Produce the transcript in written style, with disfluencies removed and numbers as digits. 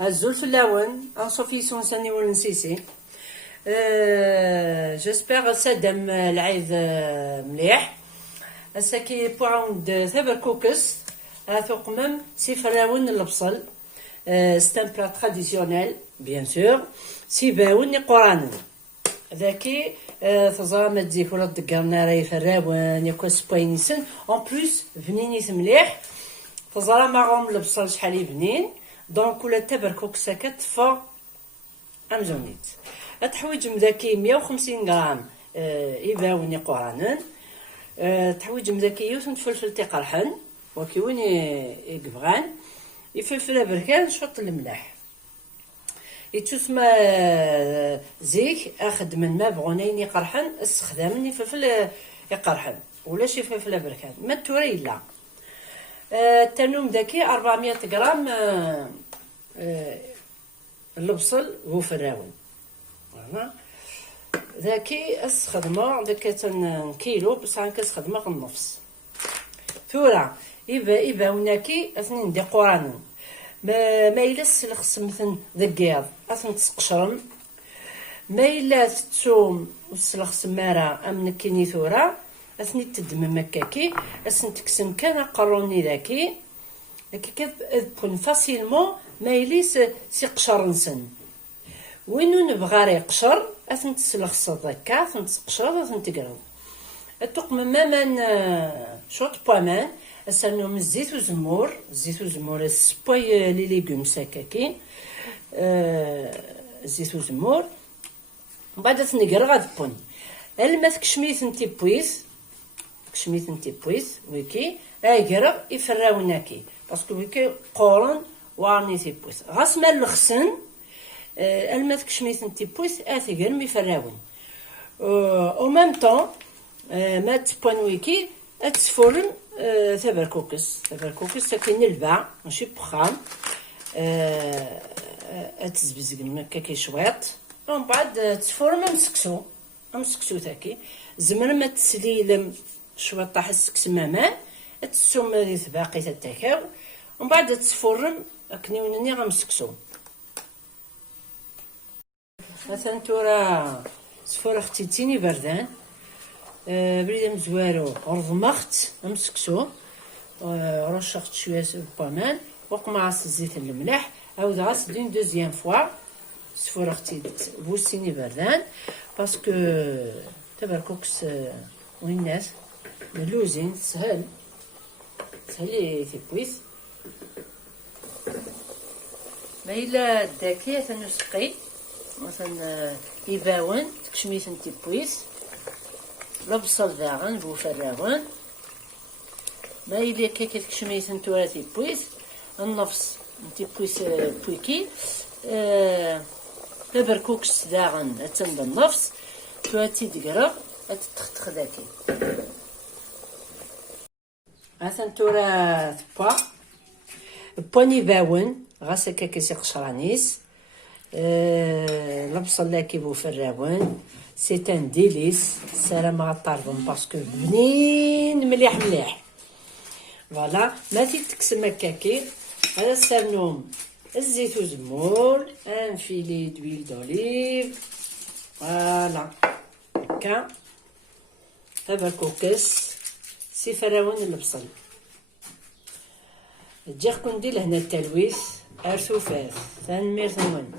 الزول فلاون انصوفي سونساني ونسيسي. جيسبيغ سادم العيد مليح. اساكي بوعوند تبركوكس ثقمم سي فراون البصل. ستان بلا تراديسيونيل بيان سور. سي باون قران ذاكي تزرا ما تزيك ولا تدقرنا راهي فراون ياكو سباينيسن اون بلوس بنينيت مليح. تزرا معهم البصل شحال بنين دونك ولا تبركوك ساكت فا امزونيت. تحويج مذاكي 150 غرام يباوني قرانن. تحويج مذاكي يوثن فلفل تقرحن وكي وين يقبغان يفلفل بركان شوط الملاح يتسمى زيك اخد من ما بغونين يقرحن استخدامني فلفل يقرحن ولا شي فلفل بركان ما توريلا. التنوم ذاكي 400 غرام البصل هو فراون ذاكي استخدمه ذاك كيلو بصح كنستخدمه النص. ثورة إبا وناكي اثنين دي قرانو ما إلا سلخص مثلا ذكياض اثن تسقشرم ما إلا تتسوم وسلخص مارا أمنكيني ثورة اثني تدم مكاكي اثن تكسم كان قروني ذاكي كتكون فاسيلمون ما إلي سي قشر نسن وينو نبغى يقشر اثن تسلخص ذكا اثن تسقشر اثن تقرب التقم مامان شوط بوامان اسانو الزيت وزمور الزيت وزمور السباي لي ليغوم ساكاكي الزيت وزمور بعد تنقر غادبون الماث كشميت نتي بويس كشميت نتي بويس ويكي ايقرا يفراوناكي باسكو ويكي قورن وارني تي بويس غاس مال الخسن الماث كشميت نتي بويس اثيقر ميفراون او ميم طون ما تبان ويكي اتسفورن تبركوكس ساكن الباع ماشي بخام اتزبزق مكاكي شويط ومن بعد تسفورن امسكسو تاكي زمر ما تسليلم شويط طاح السكس مامان تسوم ريت باقي تتاكاو ومن بعد تسفورن كني ونني غمسكسو مثلا تورا سفور اختي تيني بردان بريد مزوارو رضمخت امسكسو رشخت شويه بومان وقمعص الزيت الملح عاود غاس دين دوزيام فوا سفور اختي بوسيني بردان باسكو تبركوكس وين الناس ملوزين سهل تيبويس ما إلا داكية تنسقي مثلا يباون تكشميت نتي بويس البصل داغن بو فراغن ما إلا كاكا تكشميت نتورا تي بويس النفس نتي بويس بويكي تبركوكس داغن اتن بالنفس تواتي دقرب اتتختخ داكي مثلا تورا بواني باون غاس هكاكا سي قشرانيس البصل لاكي بو فراون سي ان ديليس سلام غطاربهم باسكو بنين مليح فوالا ما تكسم هكاكي هذا سرنوم الزيت وزمول ان فيلي دويل دوليف فوالا هكا تبركوكس سي فراون البصل تجي كون ندير هنا التلويث ارثو فاس تنمير ثمن.